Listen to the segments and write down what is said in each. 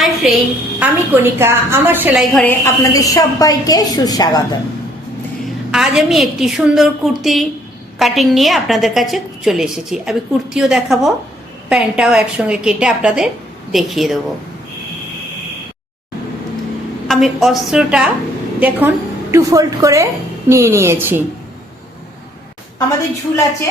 Hi friend, আমি কণিকা আমার সেলাই ঘরে আপনাদের সবাইকে সুস্বাগত। আজ আমি একটি সুন্দর কুর্তি কাটিং নিয়ে আপনাদের কাছে চলে এসেছি। আমি কুর্তিও দেখাবো, প্যান্টটাও একসঙ্গে কেটে আপনাদের দেখিয়ে দেব। আমি অস্ত্রটা দেখুন 2 ফোল্ড করে নিয়ে নিয়েছি। আমাদের ঝুল আছে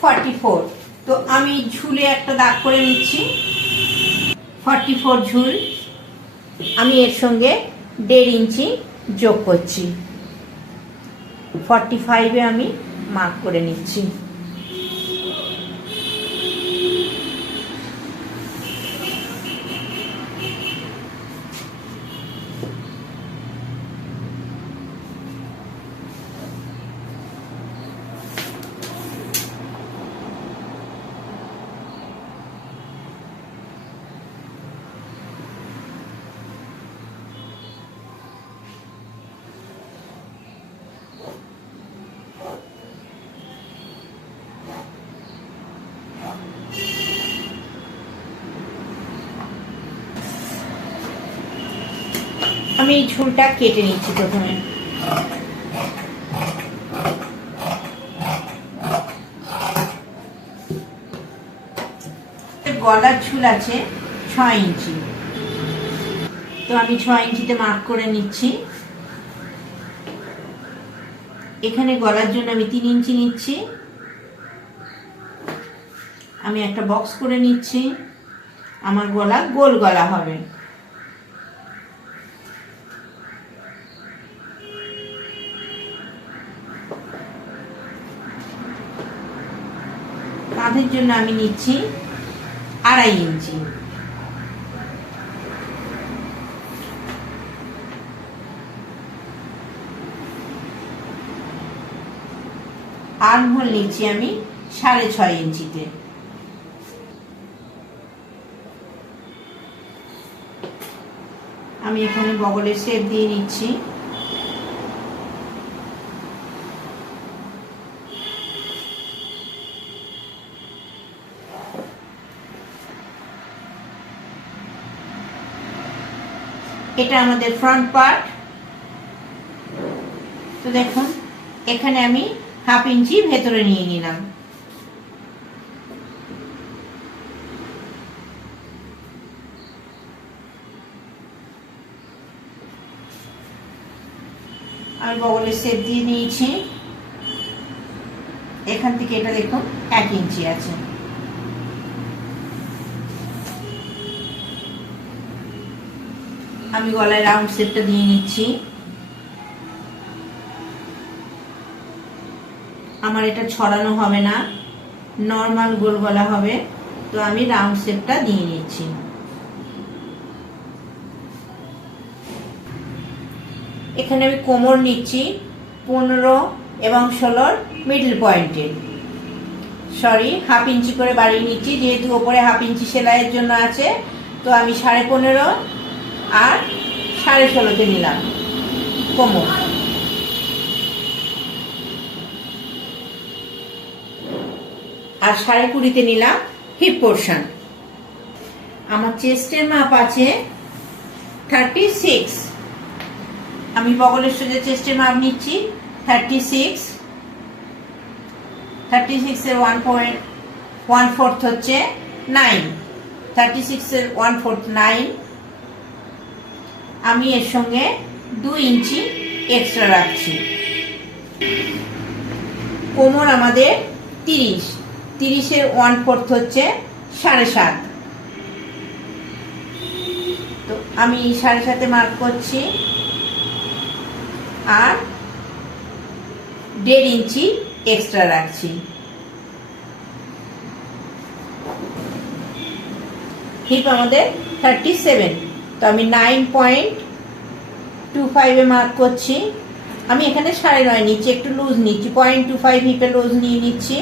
44, তো আমি ঝুলে একটা দাগ করে নিচ্ছি। 44 ঝুল আমি এর সঙ্গে 1.5 ইঞ্চি যোগ করছি। 45-এ আমি মার্ক করে নিচ্ছি। আমি এই ঝুলটা কেটে নিচ্ছি। প্রথমে গলার ঝুল আছে 6 ইঞ্চি, তো আমি 6 ইঞ্চিতে মার্ক করে নিচ্ছি। এখানে গলার জন্য আমি 3 ইঞ্চি নিচ্ছি। আমি একটা বক্স করে নিচ্ছি। আমার গলা গোল গলা হবে। কাঁধের জন্য আমি নিচ্ছি 2.5 ইঞ্চি। আর্মহোল নিচ্ছি আমি 6.5 ইঞ্চিতে। আমি এখানে বগলের শেপ দিয়ে নিচ্ছি। এটা আমাদের ফ্রন্ট পার্ট। তো দেখুন এখানে আমি 1/2 ইঞ্চি ভেতরে নিয়ে নিলাম। আমি বগলের শেপ দিয়ে নিয়েছি। এখান থেকে এটা দেখুন 1 ইঞ্চি আছে। আমি গলায় রাউন্ড শেপটা দিয়ে নিচ্ছি। আমার এটা ছড়ানো হবে না, নর্মাল গোল গলা হবে, তো আমি রাউন্ড শেপটা দিয়ে নিচ্ছি। এখানে আমি কোমর নিচ্ছি 15 এবং 16 মিডল পয়েন্টে। 1/2 ইঞ্চি করে বাড়িয়ে নিচ্ছি, যেহেতু ওপরে 1/2 ইঞ্চি সেলাইয়ের জন্য আছে, তো আমি 15.5 আর 16.5-তে নিলাম কোমর। আর 20.5-তে নিলাম হিপ পোর্শন। আমার চেস্টের মাপ আছে 36। আমি বগলের সোজা চেস্টের মাপ নিচ্ছি 36। 36-এর 1/4 হচ্ছে 9। 36-এর 1/4 9। আমি এর সঙ্গে 2 ইঞ্চি এক্সট্রা রাখছি। কোমর আমাদের 30। 30-এর 1/4 হচ্ছে 7.5। তো আমি 7.5-এ মার্ক করছি আর 1.5 ইঞ্চি এক্সট্রা রাখছি। হিপ আমাদের 37, তো আমি 9.25-এ মার্ক করছি। আমি এখানে 9.5 নিচ্ছি, একটু লুজ নিচ্ছি। 0.25 হিপে লুজ নিয়ে নিচ্ছি।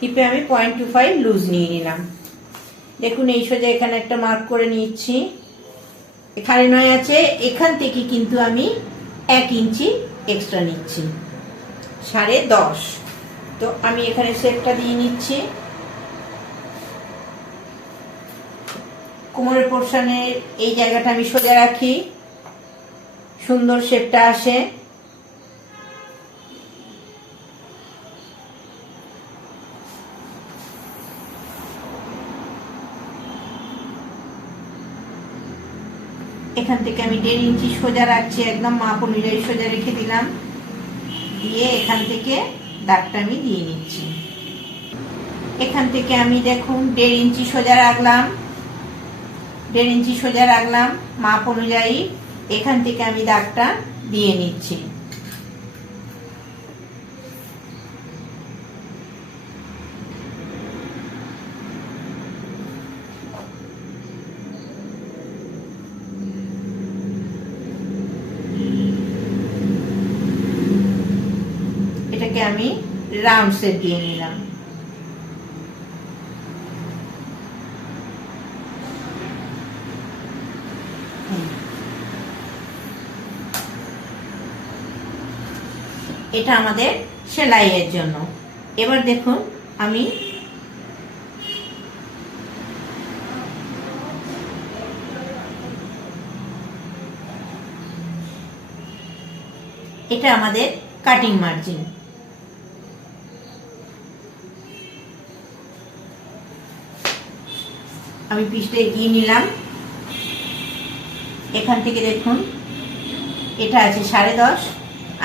হিপে আমি 0.25 লুজ নিয়ে নিলাম। দেখুন এই সোজা এখানে একটা মার্ক করে নিচ্ছি। এখানে 9 আছে, এখান থেকে কিন্তু আমি 1 ইঞ্চি এক্সট্রা নিচ্ছি, 10.5। তো আমি এখানে শেপটা দিয়ে নিচ্ছি। কোমরের পোর্শনের এই জায়গাটা আমি সোজা রাখি, সুন্দর শেপটা আসে। এখান থেকে আমি 1.5 ইঞ্চি সোজা রাখছি, একদম মাপ অনুযায়ী সোজা রেখে দিলাম, দিয়ে এখান থেকে দাগটা আমি দিয়ে নিচ্ছি। এখান থেকে আমি দেখুন 1.5 ইঞ্চি সোজা রাখলাম, 1.5 ইঞ্চি সোজা রাখলাম মাপ অনুযায়ী। এখান থেকে আমি দাগটা দিয়ে নিচ্ছি। এটাকে আমি রাউন্ড শেপ দিয়ে নিলাম। এটা আমাদের সেলাইয়ের জন্য। এবার দেখুন আমি এটা আমাদের কাটিং মার্জিন। আমি পিসটা এগিয়ে নিলাম। এখান থেকে দেখুন এটা আছে 10.5,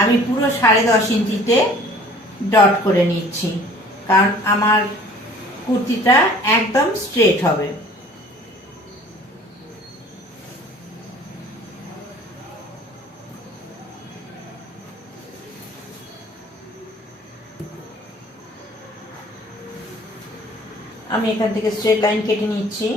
আমি পুরো 10.5 ইঞ্চিতে ডট করে নিচ্ছি, কারণ আমার কুর্তিটা একদম স্ট্রেট হবে। আমি এখান থেকে স্ট্রেট লাইন কেটে নিচ্ছি।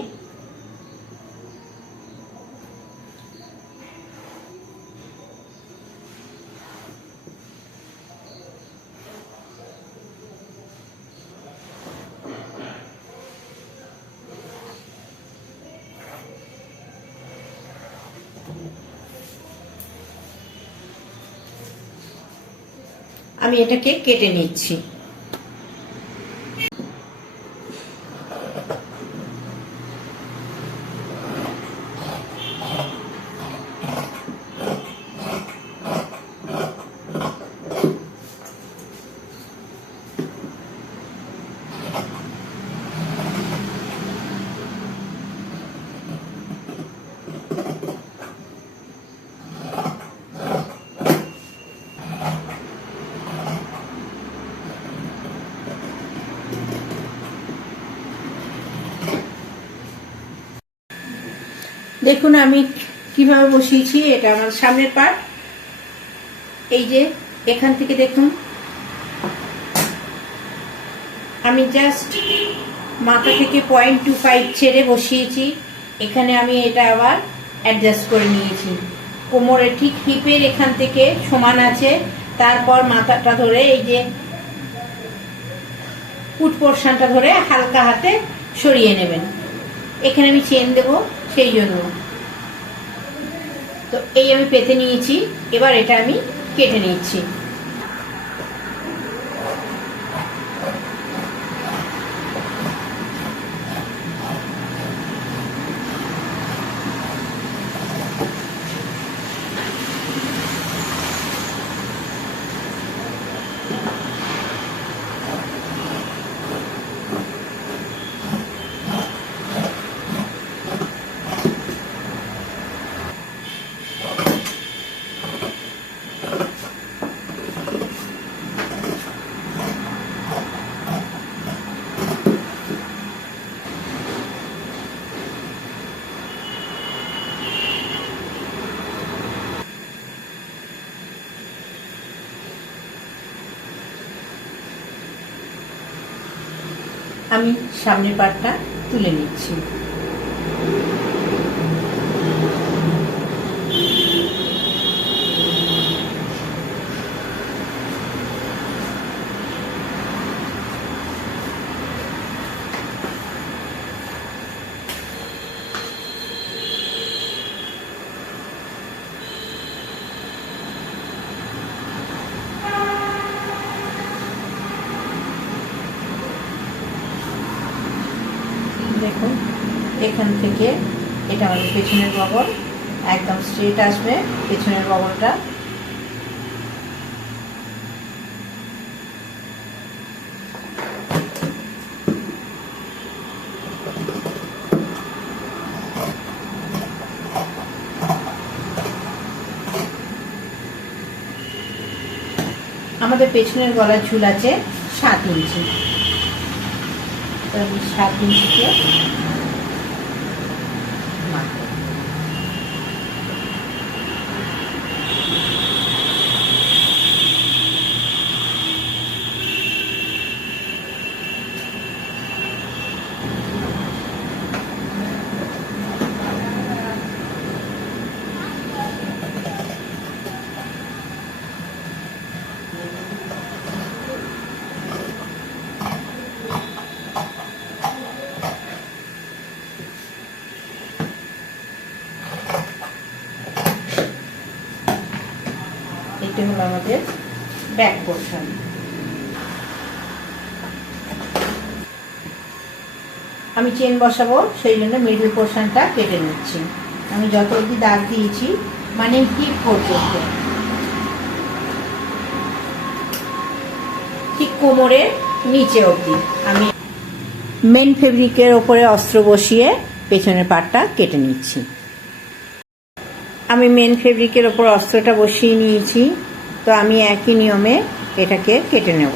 আমি এটাকে কেটে নিচ্ছি। দেখুন আমি কিভাবে বসিয়েছি। এটা আমার সামনের পার্ট। এই যে এখান থেকে দেখুন আমি জাস্ট মাথা থেকে 0.25 ছেড়ে বসিয়েছি। এখানে আমি এটা আবার অ্যাডজাস্ট করে নিয়েছি। কোমরে ঠিক হিপের এখান থেকে সমান আছে। তারপর মাথাটা ধরে এই যে পুট পোর্শনটা ধরে হালকা হাতে সরিয়ে নেবেন। এখানে আমি চেন দেবো, সেই জন্য তো এই আমি পেতে নিয়েছি। এবার এটা আমি কেটে নিচ্ছি। আমি সামনের পাটটা তুলে নিচ্ছি। দেখুন এখান থেকে এটা আমাদের পেছনের বগল, একদম স্ট্রেট আসবে পেছনের বগলটা। আমাদের পেছনের গলার ঝুল আছে 7 ইঞ্চি। 7 ইঞ্চিকে এটা হলো আমাদের ব্যাক পোর্শন। আমি চেন বসাবো, সেই জন্য মিডল পোর্শনটা কেটে নিচ্ছি। আমি যত অবধি দাগ দিয়েছি মানে হিপ পর্যন্ত, ঠিক কোমরের নিচে অবধি আমি মেন ফেব্রিকের ওপরে অস্ত্র বসিয়ে পেছনের পাটটা কেটে নিচ্ছি। আমি মেন ফেব্রিকের ওপর অস্ত্রটা বসিয়ে নিয়েছি, তো আমি একই নিয়মে এটাকে কেটে নেব।